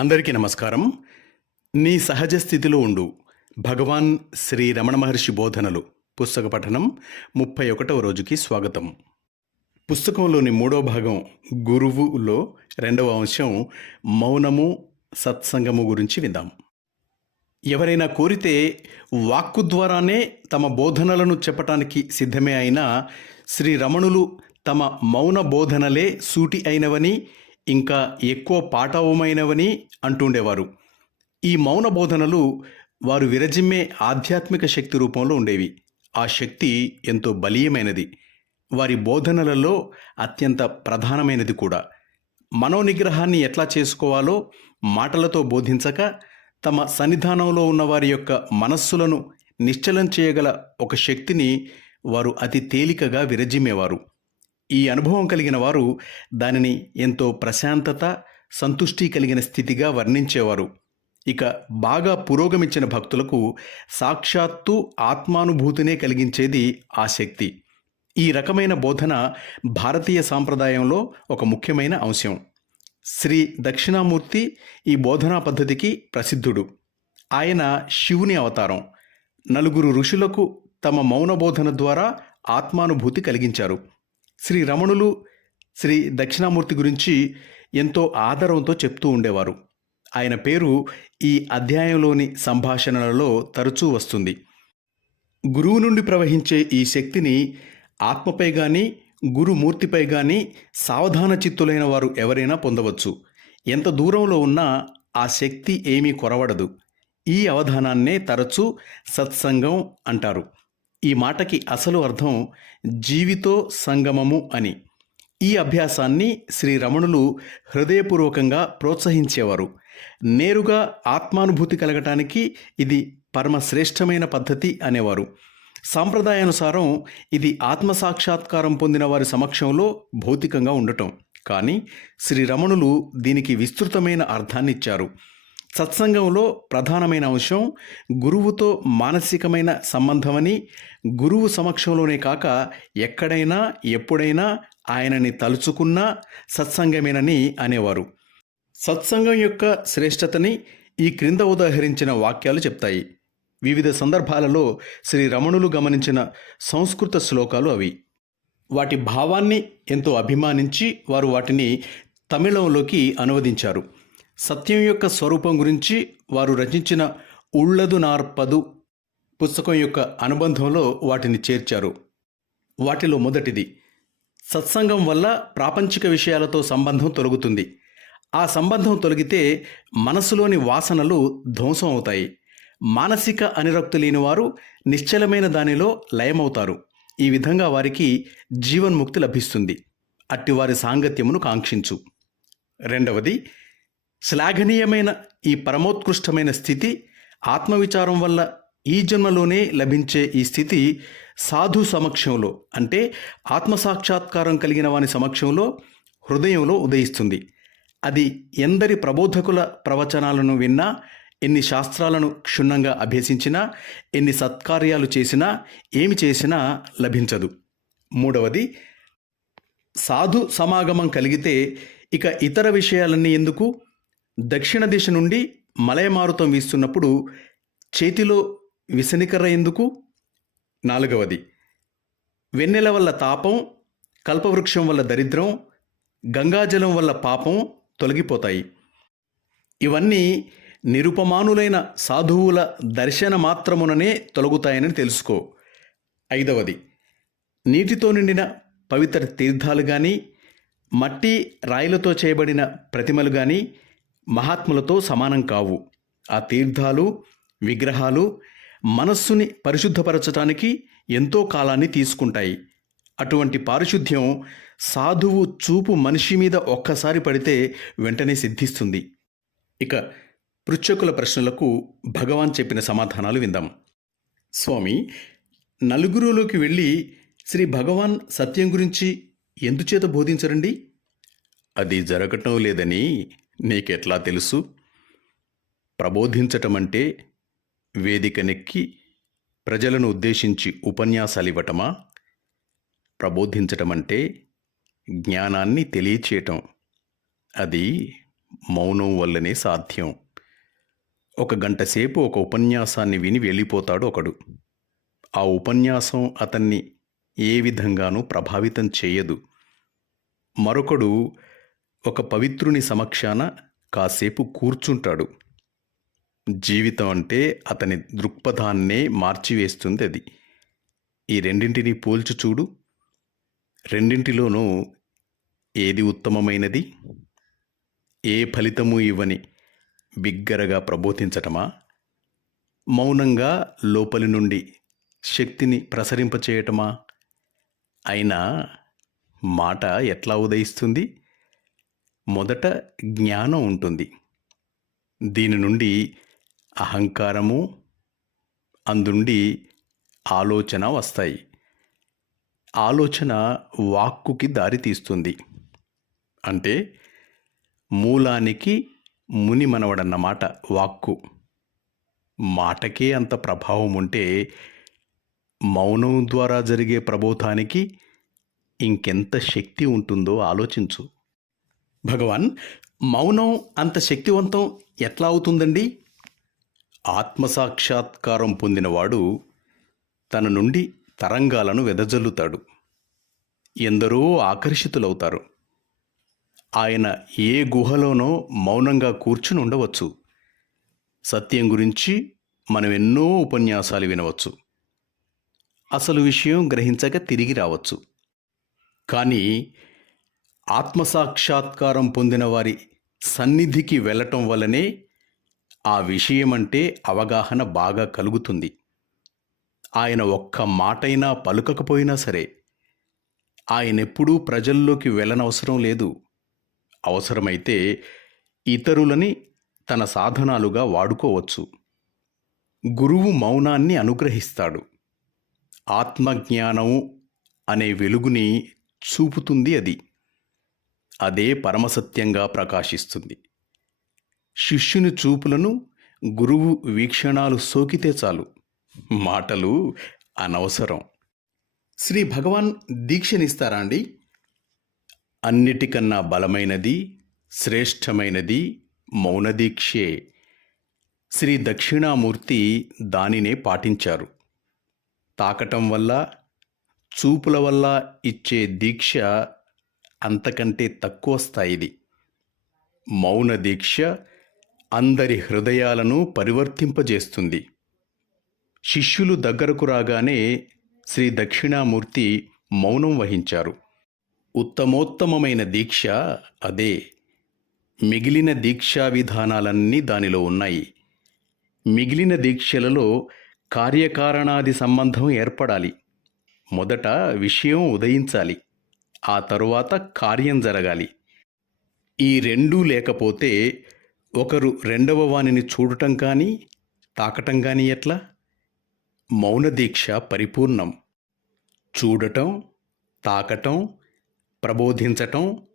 అందరికీ నమస్కారం. నీ సహజ స్థితిలో ఉండు. భగవాన్ శ్రీ రమణ మహర్షి బోధనలు పుస్తక పఠనం ముప్పై ఒకటవ రోజుకి స్వాగతం. పుస్తకంలోని మూడో భాగం గురువులో రెండవ అంశం మౌనము సత్సంగము గురించి విందాం. ఎవరైనా కోరితే వాక్కు ద్వారానే తమ బోధనలను చెప్పటానికి సిద్ధమే అయినా శ్రీ రమణులు తమ మౌన బోధనలే సూటి అయినవని ఇంకా ఎక్కువ పాఠవమైనవని అంటుండేవారు. ఈ మౌన బోధనలు వారు విరజిమ్మే ఆధ్యాత్మిక శక్తి రూపంలో ఉండేవి. ఆ శక్తి ఎంతో బలీయమైనది. వారి బోధనలలో అత్యంత ప్రధానమైనది కూడా. మనోనిగ్రహాన్ని ఎట్లా చేసుకోవాలో మాటలతో బోధించక తమ సన్నిధానంలో ఉన్న వారి యొక్క మనస్సులను నిశ్చలం చేయగల ఒక శక్తిని వారు అతి తేలికగా విరజిమ్మేవారు. ఈ అనుభవం కలిగిన వారు దానిని ఎంతో ప్రశాంతత సంతుష్టి కలిగిన స్థితిగా వర్ణించేవారు. ఇక బాగా పురోగమించిన భక్తులకు సాక్షాత్తు ఆత్మానుభూతినే కలిగించేది ఆ శక్తి. ఈ రకమైన బోధన భారతీయ సాంప్రదాయంలో ఒక ముఖ్యమైన అంశం. శ్రీ దక్షిణామూర్తి ఈ బోధనా పద్ధతికి ప్రసిద్ధుడు. ఆయన శివుని అవతారం. నలుగురు ఋషులకు తమ మౌన బోధన ద్వారా ఆత్మానుభూతి కలిగించారు. శ్రీ రమణులు శ్రీ దక్షిణామూర్తి గురించి ఎంతో ఆదరంతో చెప్తూ ఉండేవారు. ఆయన పేరు ఈ అధ్యాయంలోని సంభాషణలలో తరచూ వస్తుంది. గురువు నుండి ప్రవహించే ఈ శక్తిని ఆత్మపై కానీ గురుమూర్తిపై కానీ సావధాన చిత్తులైన వారు ఎవరైనా పొందవచ్చు. ఎంత దూరంలో ఉన్నా ఆ శక్తి ఏమీ కొరవడదు. ఈ అవధానాన్నే తరచూ సత్సంగం అంటారు. ఈ మాటకి అసలు అర్థం జీవితో సంగమము అని. ఈ అభ్యాసాన్ని శ్రీ రమణులు హృదయపూర్వకంగా ప్రోత్సహించేవారు. నేరుగా ఆత్మానుభూతి కలగటానికి ఇది పరమశ్రేష్టమైన పద్ధతి అనేవారు. సాంప్రదాయానుసారం ఇది ఆత్మసాక్షాత్కారం పొందిన వారి సమక్షంలో భౌతికంగా ఉండటం. కానీ శ్రీ రమణులు దీనికి విస్తృతమైన అర్థాన్నిచ్చారు. సత్సంగంలో ప్రధానమైన అంశం గురువుతో మానసికమైన సంబంధమని గురువు సమక్షంలోనే కాక ఎక్కడైనా ఎప్పుడైనా ఆయనని తలుచుకున్నా సత్సంగమేనని అనేవారు. సత్సంగం యొక్క శ్రేష్టతని ఈ క్రింద ఉదాహరించిన వాక్యాలు చెప్తాయి. వివిధ సందర్భాలలో శ్రీ రమణులు గమనించిన సంస్కృత శ్లోకాలు అవి. వాటి భావాన్ని ఎంతో అభిమానించి వారు వాటిని తమిళంలోకి అనువదించారు. సత్యం యొక్క స్వరూపం గురించి వారు రచించిన ఉళ్ళదు నార్పదు పుస్తకం యొక్క అనుబంధంలో వాటిని చేర్చారు. వాటిలో మొదటిది సత్సంగం వల్ల ప్రాపంచిక విషయాలతో సంబంధం తొలగుతుంది. ఆ సంబంధం తొలగితే మనసులోని వాసనలు ధ్వంసం అవుతాయి. మానసిక అనిరక్తు లేని వారు నిశ్చలమైన దానిలో లయమవుతారు. ఈ విధంగా వారికి జీవన్ముక్తి లభిస్తుంది. అట్టివారి సాంగత్యమును కాంక్షించు. రెండవది శ్లాఘనీయమైన ఈ పరమోత్కృష్టమైన స్థితి ఆత్మవిచారం వల్ల ఈ జన్మలోనే లభించే ఈ స్థితి సాధు సమక్షంలో అంటే ఆత్మసాక్షాత్కారం కలిగిన వాని సమక్షంలో హృదయంలో ఉదయిస్తుంది. అది ఎందరి ప్రబోధకుల ప్రవచనాలను విన్నా ఎన్ని శాస్త్రాలను క్షుణ్ణంగా అభ్యసించినా ఎన్ని సత్కార్యాలు చేసినా ఏమి చేసినా లభించదు. మూడవది సాధు సమాగమం కలిగితే ఇక ఇతర విషయాలన్నీ ఎందుకు? దక్షిణ దిశ నుండి మలయమారుతం వీస్తున్నప్పుడు చేతిలో విసనికర్ర ఎందుకు? నాలుగవది. వెన్నెల వల్ల తాపం కల్పవృక్షం వల్ల దరిద్రం గంగాజలం వల్ల పాపం తొలగిపోతాయి. ఇవన్నీ నిరుపమానులైన సాధువుల దర్శన మాత్రముననే తొలగుతాయని తెలుసుకో. ఐదవది. నీటితో నిండిన పవిత్ర తీర్థాలు కానీ మట్టి రాయిలతో చేయబడిన ప్రతిమలు కానీ మహాత్ములతో సమానం కావు. ఆ తీర్థాలు విగ్రహాలు మనస్సుని పరిశుద్ధపరచటానికి ఎంతో కాలాన్ని తీసుకుంటాయి. అటువంటి పారిశుద్ధ్యం సాధువు చూపు మనిషి మీద ఒక్కసారి పడితే వెంటనే సిద్ధిస్తుంది. ఇక పృచ్ఛకుల ప్రశ్నలకు భగవాన్ చెప్పిన సమాధానాలు విందాం. స్వామి నలుగురులోకి వెళ్ళి శ్రీ భగవాన్ సత్యం గురించి ఎందుచేత బోధించరండి? అది జరగటం లేదని నీకెట్లా తెలుసు? ప్రబోధించటం అంటే వేదికనెక్కి ప్రజలను ఉద్దేశించి ఉపన్యాసాలు ఇవ్వటమా ప్రబోధించటం అంటే జ్ఞానాన్ని తెలియచేయటం. అది మౌనం వల్లనే సాధ్యం. ఒక గంట సేపు ఒక ఉపన్యాసాన్ని విని వెళ్ళిపోతాడు ఒకడు. ఆ ఉపన్యాసం అతన్ని ఏ విధంగానూ ప్రభావితం చేయదు. మరొకడు ఒక పవిత్రుని సమక్షాన కాసేపు కూర్చుంటాడు. జీవితం అంటే అతని దృక్పథాన్నే మార్చివేస్తుంది అది. ఈ రెండింటిని పోల్చి చూడు. రెండింటిలోనూ ఏది ఉత్తమమైనది? ఏ ఫలితము ఇవ్వని బిగ్గరగా ప్రబోధించటమా? మౌనంగా లోపలి నుండి శక్తిని ప్రసరింపచేయటమా? అయినా మాట ఎట్లా ఉదయిస్తుంది? మొదట జ్ఞానం ఉంటుంది. దీని నుండి అహంకారము అందుండి ఆలోచన వస్తాయి. ఆలోచన వాక్కుకి దారితీస్తుంది అంటే మూలానికి ముని మనవడన్నమాట వాక్కు. మాటకే అంత ప్రభావం ఉంటే మౌనం ద్వారా జరిగే ప్రబోధానికి ఇంకెంత శక్తి ఉంటుందో ఆలోచించు. భగవాన్ మౌనం అంత శక్తివంతం ఎట్లా అవుతుందండి? ఆత్మసాక్షాత్కారం పొందినవాడు తన నుండి తరంగాలను వెదజల్లుతాడు. ఎందరో ఆకర్షితులవుతారు. ఆయన ఏ గుహలోనో మౌనంగా కూర్చుని ఉండవచ్చు. సత్యం గురించి మనం ఎన్నో ఉపన్యాసాలు వినవచ్చు. అసలు విషయం గ్రహించక తిరిగి రావచ్చు. కానీ ఆత్మసాక్షాత్కారం పొందిన వారి సన్నిధికి వెళ్ళటం వల్లనే ఆ విషయమంటే అవగాహన బాగా కలుగుతుంది. ఆయన ఒక్క మాటైనా పలుకకపోయినా సరే ఆయనెప్పుడూ ప్రజల్లోకి వెళ్ళనవసరం లేదు. అవసరమైతే ఇతరులని తన సాధనాలుగా వాడుకోవచ్చు. గురువు మౌనాన్ని అనుగ్రహిస్తాడు. ఆత్మజ్ఞానం అనే వెలుగుని చూపుతుంది అది. అదే పరమసత్యంగా ప్రకాశిస్తుంది. శిష్యుని చూపులను గురువు వీక్షణాలు సోకితే చాలు. మాటలు అనవసరం. శ్రీ భగవాన్ దీక్షనిస్తారా అండి? అన్నిటికన్నా బలమైనది శ్రేష్టమైనది మౌనదీక్షే. శ్రీ దక్షిణామూర్తి దానినే పాటించారు. తాకటం వల్ల చూపుల వల్ల ఇచ్చే దీక్ష అంతకంటే తక్కువ స్థాయిది. మౌన దీక్ష అందరి హృదయాలను పరివర్తింపజేస్తుంది. శిష్యులు దగ్గరకు రాగానే శ్రీ దక్షిణామూర్తి మౌనం వహించారు. ఉత్తమోత్తమమైన దీక్ష అదే. మిగిలిన దీక్షా విధానాలన్నీ దానిలో ఉన్నాయి. మిగిలిన దీక్షలలో కార్యకారణాది సంబంధం ఏర్పడాలి. మొదట విషయం ఉదయించాలి. ఆ తరువాత కార్యం జరగాలి. ఈ రెండూ లేకపోతే ఒకరు రెండవ వానిని చూడటం కానీ తాకటం కానీ ఎట్లా? మౌనదీక్ష పరిపూర్ణం. చూడటం తాకటం ప్రబోధించటం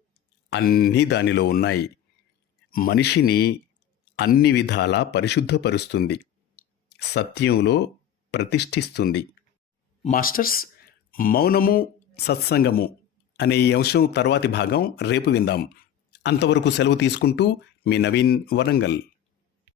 అన్నీ దానిలో ఉన్నాయి. మనిషిని అన్ని విధాలా పరిశుద్ధపరుస్తుంది. సత్యంలో ప్రతిష్ఠిస్తుంది. మాస్టర్స్ మౌనము సత్సంగము. అనే ఈ అంశం తర్వాతి భాగం రేపు విందాం. అంతవరకు సెలవు తీసుకుంటూ మీ నవీన్ వరంగల్.